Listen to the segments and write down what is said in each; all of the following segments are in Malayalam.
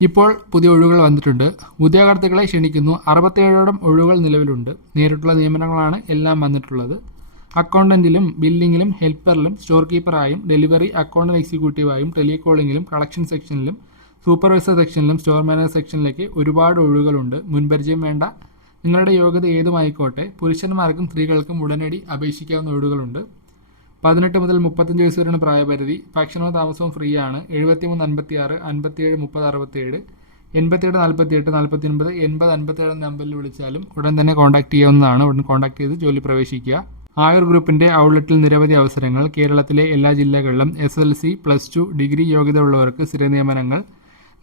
ഇപ്പോൾ പുതിയ ഒഴിവുകൾ വന്നിട്ടുണ്ട്. ഉദ്യോഗാർത്ഥികളെ ക്ഷണിക്കുന്നു. അറുപത്തേഴോളം ഒഴിവുകൾ നിലവിലുണ്ട്. നേരിട്ടുള്ള നിയമനങ്ങളാണ് എല്ലാം വന്നിട്ടുള്ളത്. അക്കൗണ്ടന്റിലും ബില്ലിങ്ങിലും ഹെൽപ്പറിലും സ്റ്റോർ കീപ്പറായും ഡെലിവറി അക്കൗണ്ടന്റ് എക്സിക്യൂട്ടീവായും ടെലികോളിങ്ങിലും കളക്ഷൻ സെക്ഷനിലും സൂപ്പർവൈസർ സെക്ഷനിലും സ്റ്റോർ മാനേജർ സെക്ഷനിലേക്ക് ഒരുപാട് ഒഴിവുകളുണ്ട്. മുൻപരിചയം വേണ്ട. നിങ്ങളുടെ യോഗ്യത ഏതുമായിക്കോട്ടെ. പുരുഷന്മാർക്കും സ്ത്രീകൾക്കും ഉടനടി അപേക്ഷിക്കാവുന്ന ഒഴിവുകളുണ്ട്. പതിനെട്ട് മുതൽ മുപ്പത്തഞ്ച് വയസ്സ് വരെയാണ് പ്രായപരിധി. ഭക്ഷണവും താമസവും ഫ്രീ ആണ്. എഴുപത്തിമൂന്ന് അൻപത്തി ആറ് അൻപത്തിയേഴ് മുപ്പത് അറുപത്തിയേഴ് എൺപത്തിയേഴ് നാൽപ്പത്തി എട്ട് നാൽപ്പത്തി ഒൻപത് എൺപത് അൻപത്തേഴ് നമ്പറിൽ വിളിച്ചാലും ഉടൻ തന്നെ കോൺടാക്ട് ചെയ്യാവുന്നതാണ്. ഉടൻ കോൺടാക്ട് ചെയ്ത് ജോലി പ്രവേശിക്കുക. ആയുർ ഗ്രൂപ്പിന്റെ ഔട്ട്ലെറ്റിൽ നിരവധി അവസരങ്ങൾ. കേരളത്തിലെ എല്ലാ ജില്ലകളിലും S L C plus two degree യോഗ്യത ഉള്ളവർക്ക് സ്ഥിര നിയമനങ്ങൾ.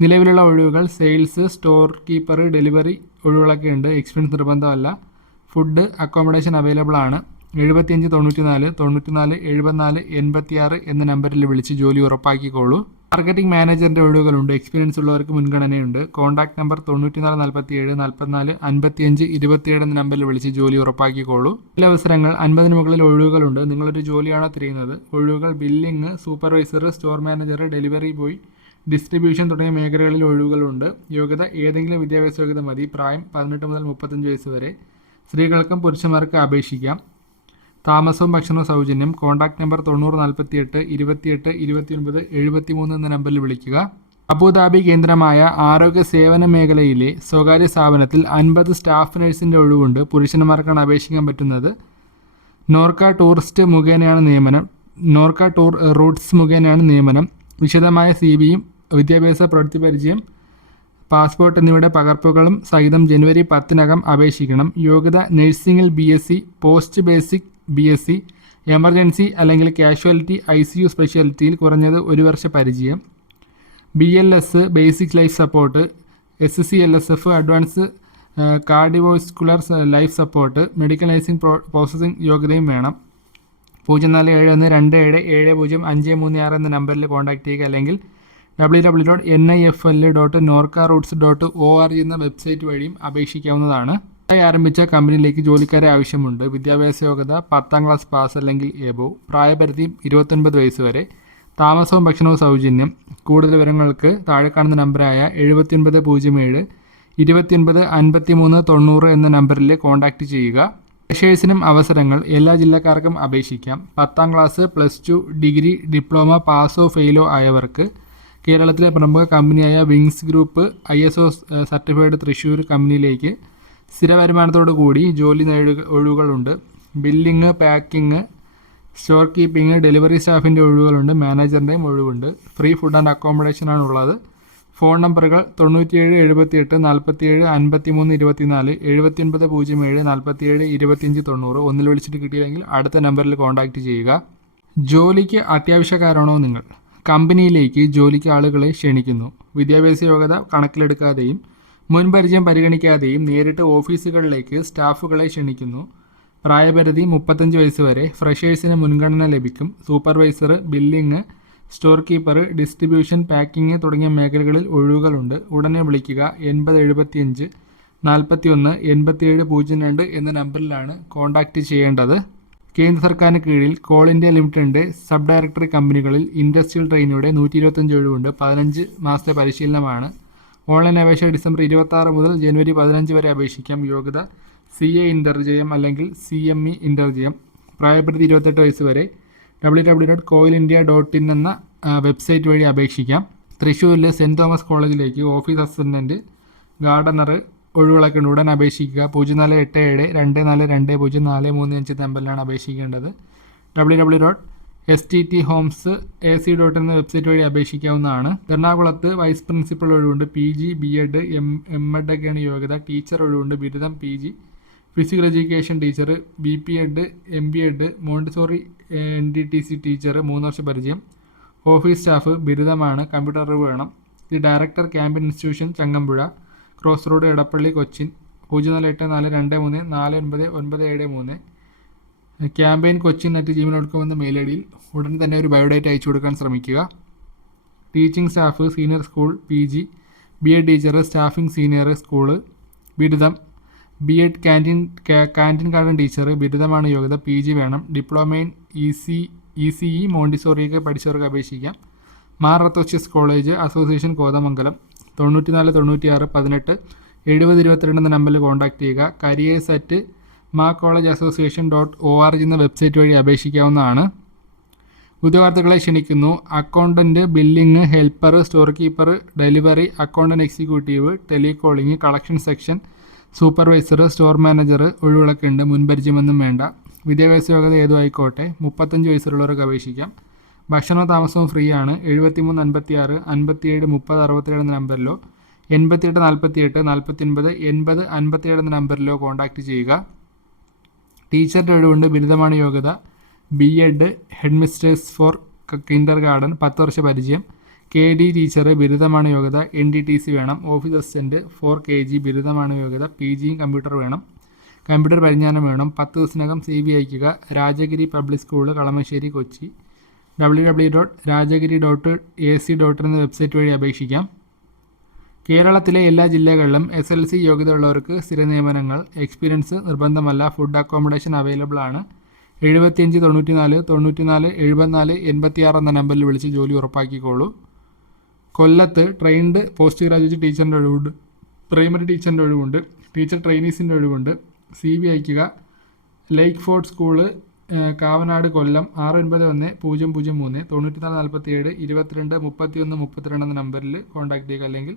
നിലവിലുള്ള ഒഴിവുകൾ സെയിൽസ് സ്റ്റോർ കീപ്പർ ഡെലിവറി ഒഴിവുകളൊക്കെ ഉണ്ട്. എക്സ്പീരിയൻസ് നിർബന്ധമല്ല. ഫുഡ് അക്കോമഡേഷൻ അവൈലബിൾ ആണ്. എഴുപത്തിയഞ്ച് തൊണ്ണൂറ്റിനാല് തൊണ്ണൂറ്റിനാല് എഴുപത്തിനാല് എൺപത്തിയാറ് എന്ന നമ്പറിൽ വിളിച്ച് ജോലി ഉറപ്പാക്കിക്കോളൂ. മാർക്കറ്റിംഗ് മാനേജറിന്റെ ഒഴിവുകളുണ്ട്. എക്സ്പീരിയൻസ് ഉള്ളവർക്ക് മുൻഗണനയുണ്ട്. കോൺടാക്ട് നമ്പർ തൊണ്ണൂറ്റിനാല് നാൽപ്പത്തിയേഴ് നാൽപ്പത്തിനാല് അൻപത്തിയഞ്ച് ഇരുപത്തിയേഴ് എന്ന നമ്പറിൽ വിളിച്ച് ജോലി ഉറപ്പാക്കിക്കോളൂ. ചില അവസരങ്ങൾ അൻപതിന് മുകളിൽ ഒഴിവുകളുണ്ട്. നിങ്ങളൊരു ജോലിയാണോ തിരയുന്നത്. ഒഴിവുകൾ billing supervisor store manager delivery boy distribution തുടങ്ങിയ മേഖലകളിൽ ഒഴിവുകളുണ്ട്. യോഗ്യത ഏതെങ്കിലും വിദ്യാഭ്യാസ യോഗ്യത മതി. പ്രായം പതിനെട്ട് മുതൽ മുപ്പത്തഞ്ച് വയസ്സ് വരെ. സ്ത്രീകൾക്കും പുരുഷന്മാർക്കും അപേക്ഷിക്കാം. താമസവും ഭക്ഷണവും സൗജന്യം. കോൺടാക്ട് നമ്പർ തൊണ്ണൂറ് നാൽപ്പത്തിയെട്ട് ഇരുപത്തിയെട്ട് ഇരുപത്തിയൊൻപത് എഴുപത്തിമൂന്ന് എന്ന നമ്പറിൽ വിളിക്കുക. അബുദാബി കേന്ദ്രമായ ആരോഗ്യ സേവന മേഖലയിലെ സ്വകാര്യ സ്ഥാപനത്തിൽ അൻപത് സ്റ്റാഫ് നഴ്സിന്റെ ഒഴിവുണ്ട്. പുരുഷന്മാർക്കാണ് അപേക്ഷിക്കാൻ പറ്റുന്നത്. നോർക്ക ടൂറിസ്റ്റ് മുഖേനയാണ് നിയമനം. നോർക്ക ടൂർ റൂട്ട്സ് മുഖേനയാണ് നിയമനം. വിശദമായ സി ബിയും വിദ്യാഭ്യാസ പ്രവൃത്തി പരിചയം പാസ്പോർട്ട് എന്നിവയുടെ പകർപ്പുകളും സഹിതം ജനുവരി പത്തിനകം അപേക്ഷിക്കണം. യോഗ്യത നഴ്സിംഗിൽ B S C post basic B S C emergency അല്ലെങ്കിൽ കാഷ്വാലിറ്റി ഐ സി യു സ്പെഷ്യാലിറ്റിയിൽ കുറഞ്ഞത് ഒരു വർഷ പരിചയം. B L S basic life support S C L S F advance cardiovascular life support medical nursing pro processing യോഗ്യതയും വേണം. പൂജ്യം നാല് ഏഴ് ഒന്ന് രണ്ട് ഏഴ് ഏഴ് പൂജ്യം അഞ്ച് മൂന്ന് ആറ് എന്ന നമ്പറിൽ കോൺടാക്ട് ചെയ്യുക അല്ലെങ്കിൽ W W dot N I F L dot Norka roots dot O R എന്ന വെബ്സൈറ്റ് വഴിയും അപേക്ഷിക്കാവുന്നതാണ്. ആരംഭിച്ച കമ്പനിയിലേക്ക് ജോലിക്കാരെ ആവശ്യമുണ്ട്. വിദ്യാഭ്യാസ യോഗ്യത പത്താം ക്ലാസ് പാസ് അല്ലെങ്കിൽ എബോ പ്രായപരിധി ഇരുപത്തൊൻപത് വയസ്സ് വരെ താമസവും ഭക്ഷണവും സൗജന്യം. കൂടുതൽ വിവരങ്ങൾക്ക് താഴെ കാണുന്ന നമ്പറായ എഴുപത്തിയൊൻപത് പൂജ്യം ഏഴ് ഇരുപത്തിയൊൻപത് അൻപത്തി മൂന്ന് തൊണ്ണൂറ് എന്ന നമ്പറിൽ കോൺടാക്റ്റ് ചെയ്യുക. ഫ്രഷേഴ്സിനും അവസരങ്ങൾ എല്ലാ ജില്ലക്കാർക്കും അപേക്ഷിക്കാം. പത്താം class plus two degree diploma Passoa ഫെയിലോ ആയവർക്ക് കേരളത്തിലെ പ്രമുഖ കമ്പനിയായ wings group I S O certified Thrissur കമ്പനിയിലേക്ക് സ്ഥിര വരുമാനത്തോടു കൂടി ജോലി നേടുക ഒഴിവുകളുണ്ട്. Billing packing store keeping delivery സ്റ്റാഫിന്റെ ഒഴിവുകളുണ്ട്. മാനേജറിന്റെയും ഒഴിവുണ്ട്. ഫ്രീ ഫുഡ് ആൻഡ് അക്കോമഡേഷൻ ഉള്ളത്. ഫോൺ നമ്പറുകൾ തൊണ്ണൂറ്റിയേഴ് എഴുപത്തിയെട്ട് നാൽപ്പത്തിയേഴ് അൻപത്തിമൂന്ന് ഇരുപത്തിനാല് എഴുപത്തിയൊൻപത് പൂജ്യം ഏഴ് നാൽപ്പത്തിയേഴ് ഇരുപത്തിയഞ്ച് തൊണ്ണൂറ് ഒന്നിൽ വിളിച്ചിട്ട് കിട്ടിയില്ലെങ്കിൽ അടുത്ത നമ്പറിൽ കോൺടാക്റ്റ് ചെയ്യുക. ജോലിക്ക് അത്യാവശ്യക്കാരാണോ നിങ്ങൾ? കമ്പനിയിലേക്ക് ജോലിക്ക് ആളുകളെ ക്ഷണിക്കുന്നു. വിദ്യാഭ്യാസ യോഗ്യത കണക്കിലെടുക്കാതെയും മുൻപരിചയം പരിഗണിക്കാതെയും നേരിട്ട് ഓഫീസുകളിലേക്ക് സ്റ്റാഫുകളെ ക്ഷണിക്കുന്നു. പ്രായപരിധി മുപ്പത്തഞ്ച് വയസ്സ് വരെ. ഫ്രഷേഴ്സിന് മുൻഗണന ലഭിക്കും. Supervisor billing store keeper distribution packing തുടങ്ങിയ മേഖലകളിൽ ഒഴിവുകളുണ്ട്. ഉടനെ വിളിക്കുക. എൺപത് എഴുപത്തിയഞ്ച് നാൽപ്പത്തി ഒന്ന് എൺപത്തിയേഴ് പൂജ്യം രണ്ട് എന്ന നമ്പറിലാണ് കോൺടാക്റ്റ് ചെയ്യേണ്ടത്. കേന്ദ്ര സർക്കാരിന് കീഴിൽ കോൾ ഇന്ത്യ ലിമിറ്റഡിന്റെ സബ് ഡയറക്ടറി കമ്പനികളിൽ ഇൻഡസ്ട്രിയൽ ട്രെയിനിയുടെ നൂറ്റി ഇരുപത്തഞ്ച് ഒഴിവുണ്ട്. പതിനഞ്ച് മാസത്തെ പരിശീലനമാണ്. ഓൺലൈൻ അപേക്ഷ ഡിസംബർ ഇരുപത്തി മുതൽ ജനുവരി പതിനഞ്ച് വരെ അപേക്ഷിക്കാം. യോഗ്യത സി എ ഇന്റർജയം അല്ലെങ്കിൽ സി എം ഇ ഇന്റർജയം പ്രായപരിധി ഇരുപത്തെട്ട് വയസ്സ് വരെ. W W dot coal India dot in എന്ന വെബ്സൈറ്റ് വഴി അപേക്ഷിക്കാം. തൃശ്ശൂരിലെ സെന്റ് തോമസ് കോളേജിലേക്ക് ഓഫീസ് അസിസ്റ്റന്റ് ഗാർഡനർ ഒഴിവുകളൊക്കെ ഉടൻ അപേക്ഷിക്കുക. പൂജ്യം നാല് എട്ട് ഏഴ് രണ്ട് നാല് രണ്ട് പൂജ്യം നാല് മൂന്ന് അഞ്ച് നമ്പറിലാണ് അപേക്ഷിക്കേണ്ടത്. W W dot S T T homes A C dot എന്ന വെബ്സൈറ്റ് വഴി അപേക്ഷിക്കാവുന്നതാണ്. എറണാകുളത്ത് വൈസ് പ്രിൻസിപ്പൽ ഒഴിവുണ്ട് P G B Ed M M Ed ഒക്കെയാണ് യോഗ്യത. ടീച്ചർ ഒഴിവുണ്ട് ബിരുദം P G physical education teacher B P Ed M B Ed Montessori N D T C teacher മൂന്ന് വർഷ പരിചയം. ഓഫീസ് സ്റ്റാഫ് ബിരുദമാണ് കമ്പ്യൂട്ടർ അറിവ് വേണം. The director camp institution Changampuzha. Cross road Edappally Cochin. പൂജ്യം നാല് എട്ട് നാല് രണ്ട് മൂന്ന് നാല് ഒൻപത് ഒൻപത് ഏഴ് മൂന്ന്. Campaign Cochin at Gmail dot com എന്ന മെയിൽ ഐ ഡിയിൽ ഉടൻ തന്നെ ഒരു ബയോഡേറ്റ് അയച്ചു കൊടുക്കാൻ ശ്രമിക്കുക. Teaching staff senior school P G B Ed teacher staffing senior school ബിരുദം B Ed canteen canteen garden teacher ബിരുദമാണ് യോഗ്യത പി ജി വേണം diploma in E C E C E മോണ്ടിസോറിയൊക്കെ പഠിച്ചവർക്ക് അപേക്ഷിക്കാം. മാർ കോളേജ് അസോസിയേഷൻ കോതമംഗലം തൊണ്ണൂറ്റി തൊണ്ണൂറ്റിനാല് തൊണ്ണൂറ്റിയാറ് പതിനെട്ട് എഴുപത് ഇരുപത്തിരണ്ട് എന്ന നമ്പറിൽ കോൺടാക്റ്റ് ചെയ്യുക. കരിയേഴ്സ് അറ്റ് മാ college association dot O R G എന്ന വെബ്സൈറ്റ് വഴി അപേക്ഷിക്കാവുന്നതാണ്. ഉദ്യോഗാർത്ഥികളെ ക്ഷണിക്കുന്നു. Accountant billing helper store keeper delivery accountant executive telecalling collection section supervisor store manager ഒഴിവിളക്കുണ്ട് മുൻപരിചയമൊന്നും വേണ്ട. വിദ്യാഭ്യാസ യോഗ്യത ഏതു ആയിക്കോട്ടെ. മുപ്പത്തഞ്ച് വയസ്സുള്ളവർക്ക് അപേക്ഷിക്കാം. ഭക്ഷണവും താമസവും ഫ്രീ ആണ് എഴുപത്തിമൂന്ന് അൻപത്തി ആറ് അൻപത്തിയേഴ് മുപ്പത് അറുപത്തിയേഴ് എന്ന നമ്പറിലോ എൺപത്തിയെട്ട് നാൽപ്പത്തിയെട്ട് നാൽപ്പത്തിയൊൻപത് എൺപത് അൻപത്തിയേഴ് എന്ന നമ്പറിലോ കോൺടാക്റ്റ് ചെയ്യുക. ടീച്ചറുടെ ഒഴിവുണ്ട് ബിരുദമാണ് യോഗ്യത. B Ed head mistress for kindergarten പത്ത് വർഷ പരിചയം. കെ ഡി ടീച്ചർ ബിരുദമാണ് യോഗ്യത. എൻ ഡി ടി സി വേണം. Office assistant for K G ബിരുദമാണ് യോഗ്യത. പി ജിയും കമ്പ്യൂട്ടർ വേണം. കമ്പ്യൂട്ടർ പരിജ്ഞാനം വേണം. പത്ത് ദിവസത്തിനകം സി ബി അയക്കുക Rajagiri public school Kalamassery Kochi. W W dot Rajagiri dot A C dot എന്ന വെബ്സൈറ്റ് വഴി അപേക്ഷിക്കാം. കേരളത്തിലെ എല്ലാ ജില്ലകളിലും എസ് എൽ സി യോഗ്യതയുള്ളവർക്ക് സ്ഥിര നിയമനങ്ങൾ എക്സ്പീരിയൻസ് നിർബന്ധമല്ല ഫുഡ് അക്കോമഡേഷൻ അവൈലബിൾ ആണ്. എഴുപത്തിയഞ്ച് തൊണ്ണൂറ്റിനാല് തൊണ്ണൂറ്റിനാല് എഴുപത്തിനാല് എൺപത്തിയാറ് എന്ന നമ്പറിൽ വിളിച്ച് ജോലി ഉറപ്പാക്കിക്കോളൂ. കൊല്ലത്ത് ട്രെയിൻഡ് പോസ്റ്റ് ഗ്രാജുവേറ്റ് ടീച്ചറിന്റെ ഒഴിവുണ്ട്. പ്രൈമറി ടീച്ചറിന്റെ ഒഴിവുണ്ട്. ടീച്ചർ ട്രെയിനീസിന്റെ ഒഴിവുണ്ട്. സി ബി അയക്കുക. Lake fort school Kavanad Kollam ആറ് ഒൻപത് ഒന്ന് പൂജ്യം പൂജ്യം മൂന്ന് തൊണ്ണൂറ്റിനാല് നാൽപ്പത്തി ഏഴ് ഇരുപത്തിരണ്ട് മുപ്പത്തിയൊന്ന് മുപ്പത്തിരണ്ട് എന്ന നമ്പറിൽ കോൺടാക്ട് ചെയ്യുക അല്ലെങ്കിൽ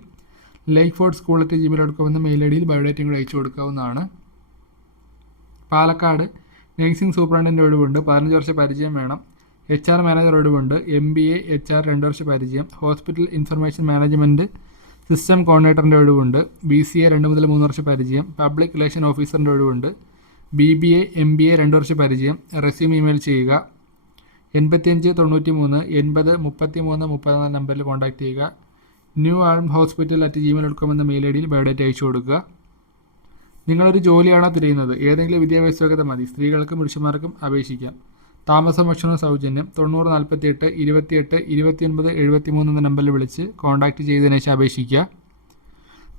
lake ford school at Gmail dot com എന്ന മെയിൽ ഐ ഡിയിൽ ബയോഡേറ്റയും കൂടി അയച്ചു കൊടുക്കാവുന്നതാണ്. പാലക്കാട് നഴ്സിംഗ് സൂപ്രണ്ടിന്റെ ഒഴിവുണ്ട്. പതിനഞ്ച് വർഷ പരിചയം വേണം. എച്ച് ആർ മാനേജർ ഒഴിവുണ്ട്. M B A H R രണ്ട് വർഷ പരിചയം. ഹോസ്പിറ്റൽ ഇൻഫർമേഷൻ മാനേജ്മെന്റ് സിസ്റ്റം കോർഡിനേറ്ററിന്റെ ഒഴിവുണ്ട്. ബി സി എ രണ്ട് മുതൽ മൂന്ന് വർഷ പരിചയം. പബ്ലിക് റിലേഷൻ ഓഫീസറിന്റെ ഒഴിവുണ്ട്. B B A M B A രണ്ട് വർഷ പരിചയം. റെസ്യൂം ഇമെയിൽ ചെയ്യുക. എൺപത്തിയഞ്ച് തൊണ്ണൂറ്റി മൂന്ന് എൺപത് മുപ്പത്തി മൂന്ന് മുപ്പത് എന്ന നമ്പറിൽ കോൺടാക്ട് ചെയ്യുക. New ആൾം hospital at Gmail dot com എന്ന മെയിൽ ഐ ഡിയിൽ ബയോഡേറ്റ അയച്ചു കൊടുക്കുക. നിങ്ങളൊരു ജോലിയാണോ തിരയുന്നത്. ഏതെങ്കിലും വിദ്യാഭ്യാസ യോഗ്യത മതി. സ്ത്രീകൾക്കും പുരുഷന്മാർക്കും അപേക്ഷിക്കാം. താമസം ഭക്ഷണം സൗജന്യം തൊണ്ണൂറ് നാൽപ്പത്തിയെട്ട് ഇരുപത്തിയെട്ട് ഇരുപത്തിയൊൻപത് എഴുപത്തിമൂന്ന് എന്ന നമ്പറിൽ വിളിച്ച് കോൺടാക്റ്റ് ചെയ്തതിനു ശേഷം അപേക്ഷിക്കുക.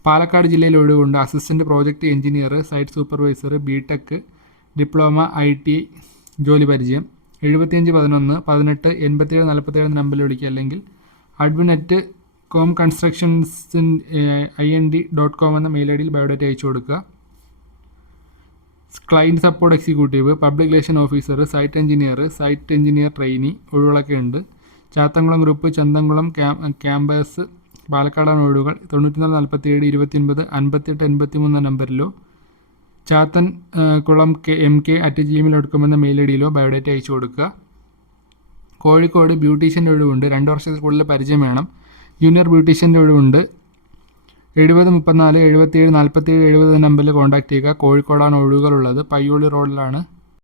പാലക്കാട് ജില്ലയിൽ ഒഴിവുണ്ട് assistant project engineer site supervisor B tech diploma I T ജോലി പരിചയം. എഴുപത്തിയഞ്ച് പതിനൊന്ന് പതിനെട്ട് എൺപത്തിയേഴ് നാൽപ്പത്തേഴ് നമ്പറിൽ വിളിക്കുക. അല്ലെങ്കിൽ admin at com constructions I N D dot com എന്ന മെയിൽ ഐ ഡിയിൽ ബയോഡേറ്റ അയച്ചു കൊടുക്കുക. Client support executive public relation officer site engineer site engineer trainee ഒഴിവുകളൊക്കെ ഉണ്ട്. ചാത്തംകുളം ഗ്രൂപ്പ് ചന്തംകുളം ക്യാ ക്യാമ്പസ് പാലക്കാടാണ് ഒഴിവുകൾ. തൊണ്ണൂറ്റിനാല് ഏഴ് ഇരുപത്തിയൊൻപത് അൻപത്തെട്ട് എൺപത്തി മൂന്ന് നമ്പറിലോ ചാത്തൻ ആ, kulam K M K at Gmail എന്ന മെയിൽ ഐ ഡിയിലോ ബയോഡേറ്റ അയച്ചു കൊടുക്കുക. കോഴിക്കോട് ബ്യൂട്ടീഷ്യന്റെ ഒഴിവുണ്ട്. രണ്ട് വർഷത്തിൽ കൂടുതൽ പരിചയം വേണം. ജൂനിയർ ബ്യൂട്ടീഷ്യന്റെ ഒഴിവുണ്ട്. എഴുപത് മുപ്പത്തിനാല് എഴുപത്തിയേഴ് നാൽപ്പത്തിയേഴ് എഴുപത് നമ്പറിൽ കോൺടാക്ട് ചെയ്യുക. കോഴിക്കോടാണ് ഒഴിവുകളുള്ളത് പയ്യോളി റോഡിലാണ്